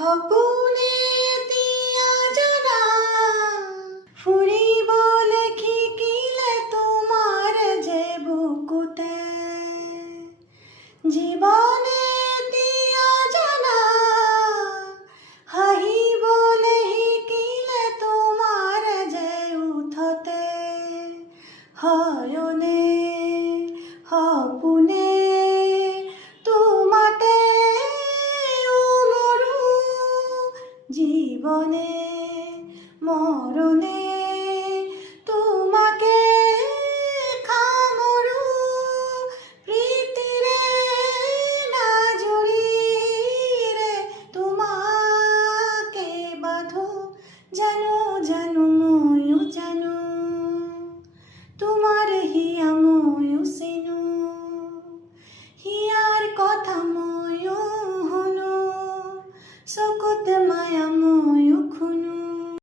সপোনে তিয়া জনা ফুৰিব শিকিলে তোমাৰ যে বুকুতে জীৱনে তিয়া জনা হাঁহিবলৈ শিকিলে তোমাৰ যে উঠতে হয়নে সপোনে তোমাতে উমৰো জীবনে মরণে তোমাকে খামৰো প্রীতিৰে নাজুৰিৰে তোমাকে বাঁধো জানো জানো ময়ো জানো তোমার হিয়া ময়ো চিনো হিয়াৰ কথা ময়ো শুনো চকু